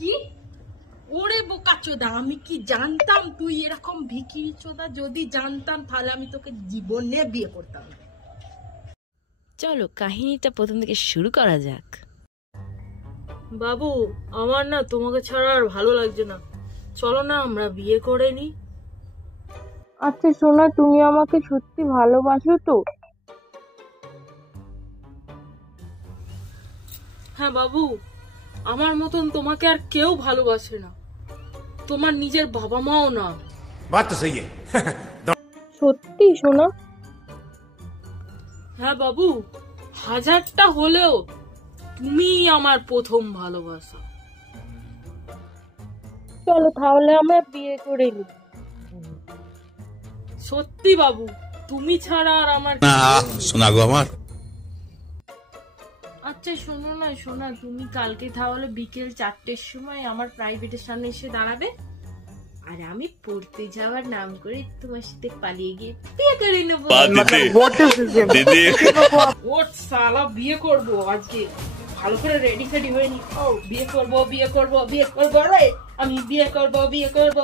কি? ওরে বোকাচোদা, আমি কি জানতাম তুই এরকম ভিখিরি চোদা? যদি জানতাম তাহলে আমি তোকে জীবনে বিয়ে করতাম। চলো কাহিনীটা প্রথম থেকে শুরু করা যাক। বাবু, আমার না তোমাকে ছাড়া আর ভালো লাগছে না, চলো না আমরা বিয়ে করে নি। আচ্ছা সোনা, তুমি আমাকে সত্যি ভালোবাসো তো? হ্যাঁ বাবু, আমার মতন তোমাকে আর কেউ ভালোবাসে না, তোমার নিজের বাবা মাও না। বাত তো সহি সত্যি সোনা? হ্যাঁ বাবু, হাজারটা হলেও তুমি আমার প্রথম ভালোবাসা। চলো তাহলে আমরা বিয়ে করে নি। সত্যি বাবু, তুমি ছাড়া আর আমার শোনা গো আমার। আচ্ছা শোনো না, শোনা তুমি কালকে তাহলে বিকেল 4টের সময় আমার প্রাইভেটের সামনে এসে দাঁড়াবে, আর আমি পড়তে যাওয়ার নাম করে তোমার সাথে পালিয়ে গিয়ে বিয়ে করে নেবো। ওর সালা বিয়ে করবো আজকে, ভালো করে রেডি ফেডি হয়ে নি। ও বিয়ে করবো বিয়ে করবো বিয়ে করবো রে, আমি বিয়ে করবো বিয়ে করবো।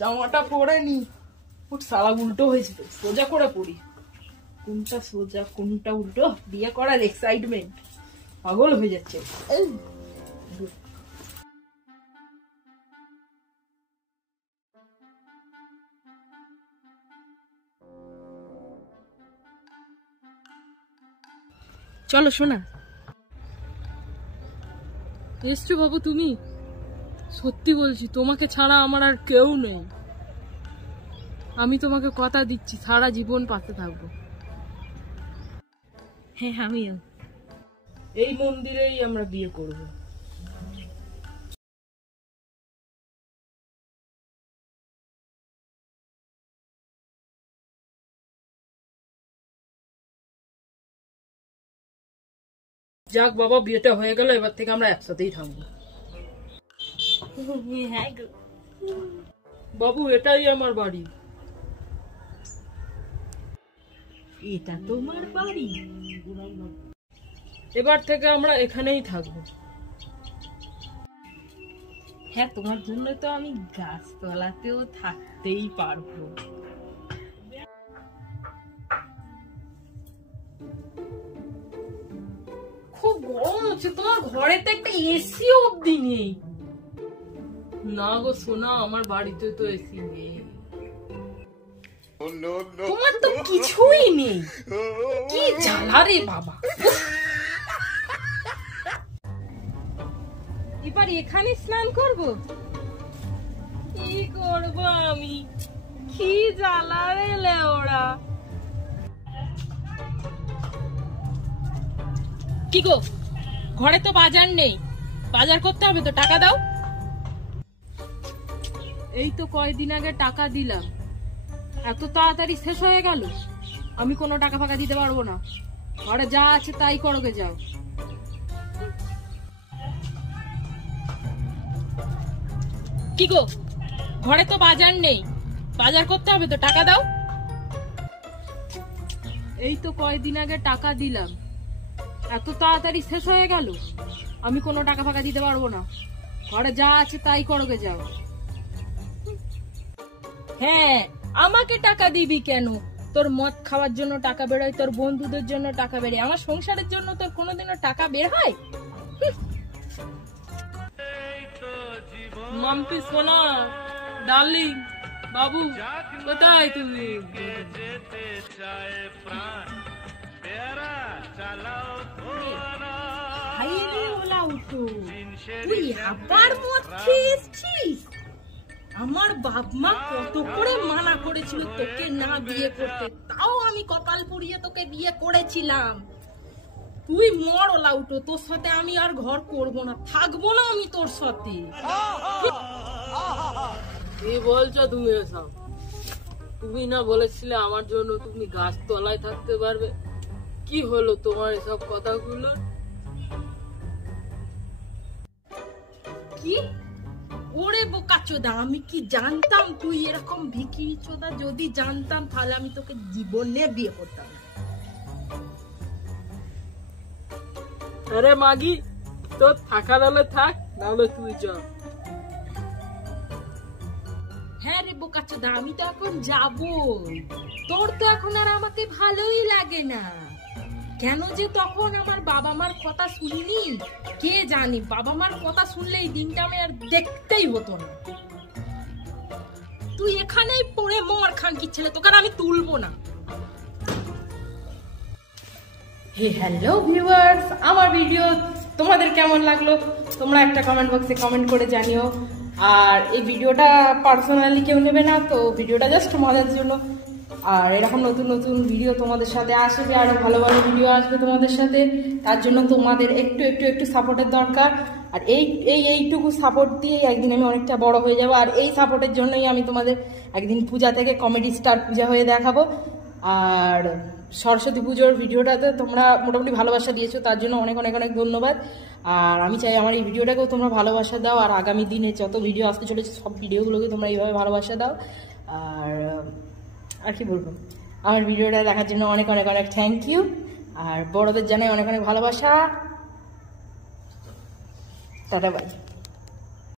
জামাটা পরে নি, ওর সালা উল্টো হয়েছিল, সোজা করে পড়ি। কোনটা সোজা কোনটা উল্টো, বিয়ে করার এক্সাইটমেন্ট পাগল হয়ে যাচ্ছে। চলো শোনা। এসছো বাবু তুমি? সত্যি বলছি, তোমাকে ছাড়া আমার আর কেউ নেই। আমি তোমাকে কথা দিচ্ছি, সারা জীবন পাশে থাকবো। হ্যাঁ আমিও। এই মন্দিরেই আমরা বিয়ে করব। যাক বাবা, বিয়েটা হয়ে গেল, এবার থেকে আমরা একসাথেই থাকবো। বাবু এটাই আমার বাড়ি। এটা তোমার বাড়ি? এবার থেকে আমরা এখানেই থাকবো। হ্যাঁ, তোমার জন্য তো আমি গাছতলাতেও থাকতেই পারবো। খুব গরম হচ্ছে, তোমার ঘরে তো একটা এসি অব্দি নেই। না গো সোনা, আমার বাড়িতে তো এসি নেই। তোমার তো কিছুই নেই, কি জ্বালা রে বাবা। এবার এখানে স্নান করব? কি করব আমি, কি জ্বালা রে লেওড়া। কি গো, ঘরে তো বাজার নেই, বাজার করতে হবে তো, টাকা দাও। এই তো কয়দিন আগে টাকা দিলাম, এত তাড়াতাড়ি শেষ হয়ে গেল। আমি কোনো টাকা ফাঁকা দিতে পারবো না, ঘরে যা আছে তাই করোগে যাও। কি গো, ঘরে তো বাজার নেই, বাজার করতে হবে তো, টাকা দাও। এই তো কয়দিন আগে টাকা দিলাম, এত তাড়াতাড়ি শেষ হয়ে গেল। আমি কোনো টাকা ফাঁকা দিতে পারবো না, ঘরে যা আছে তাই করোগে যাও। হ্যাঁ, আমাকে টাকা দিবি কেন? তোর মদ খাওয়ার জন্য টাকা বেরোয়, তোর বন্ধুদের জন্য টাকা বেরোয়, আমার সংসারের জন্য তোর কোনোদিনও টাকা বের হয়? মাম্পি সোনা ডার্লিং, বাবু কোথায় তুমি? তুই আবার মদ খেয়েছিস? আমার বাপ মা কত করে মানা করেছিল তোকে না বিয়ে করতে, তাও আমি কপাল পুড়িয়ে তোকে বিয়ে করেছিলাম। তুই মর ওলাউটো, তোর সাথে আমি আর ঘর করব না, থাকবো না আমি তোর সাথে। কি বলছো তুমি এসব? তুমি না বলেছিলে আমার জন্য তুমি গাছ তলায় থাকতে পারবে? কি হলো তোমার এসব কথাগুলো? কি? ওরে বোকাচোদা, আমি কি জানতাম তুই এরকম ভিখিরি চোদা? যদি জানতাম তাহলে আমি তোকে জীবনে বিয়ে করতাম। আরে মাগি, তোর থাকার হলে থাক, নাহলে তুই যা। হ্যাঁ রে বোকাচোদা, আমি তো এখন যাবই। তোর তো এখন আর আমাকে ভালোই লাগে না। কেন যে তখন আমার বাবা মার কথা শুনিনি কে জানি। বাবা মার কথা শুনলে এই দিনটা আমি আর দেখতেই হতো না। তুই এখানেই পড়ে মর খানকির ছেলে, তোকে আর আমি তুলবো না। হে হ্যালো ভিউয়ার্স, আমার ভিডিও তোমাদের কেমন লাগলো তোমরা একটা কমেন্ট বক্সে কমেন্ট করে জানিও। আর এই ভিডিওটা পার্সোনালি কেউ নেবে না, তো ভিডিওটা জাস্ট তোমাদের জন্য। আর এরকম নতুন নতুন ভিডিও তোমাদের সাথে আসবে, আরো ভালো ভালো ভিডিও আসবে তোমাদের সাথে। তার জন্য তোমাদের একটু একটু একটু সাপোর্টের দরকার। আর এইটুকু সাপোর্ট দিয়ে একদিন আমি অনেকটা বড় হয়ে যাব। আর এই সাপোর্টের জন্যই আমি তোমাদের একদিন পূজা থেকে কমেডি স্টার পূজা হয়ে দেখাবো। আর সরস্বতী পুজোর ভিডিওটাতে তোমরা মোটামুটি ভালোবাসা দিয়েছো, তার জন্য অনেক অনেক অনেক ধন্যবাদ। আর আমি চাই আমার এই ভিডিওটাকেও তোমরা ভালোবাসা দাও। আর আগামী দিনে যত ভিডিও আসতে চলেছে সব ভিডিওগুলোকে তোমরা এইভাবে ভালোবাসা দাও। আর কি বলবো, আমার ভিডিওটা দেখার জন্য অনেক অনেক অনেক থ্যাংক ইউ। আর বড়দের জানাই অনেক অনেক ভালোবাসা। Tata bye.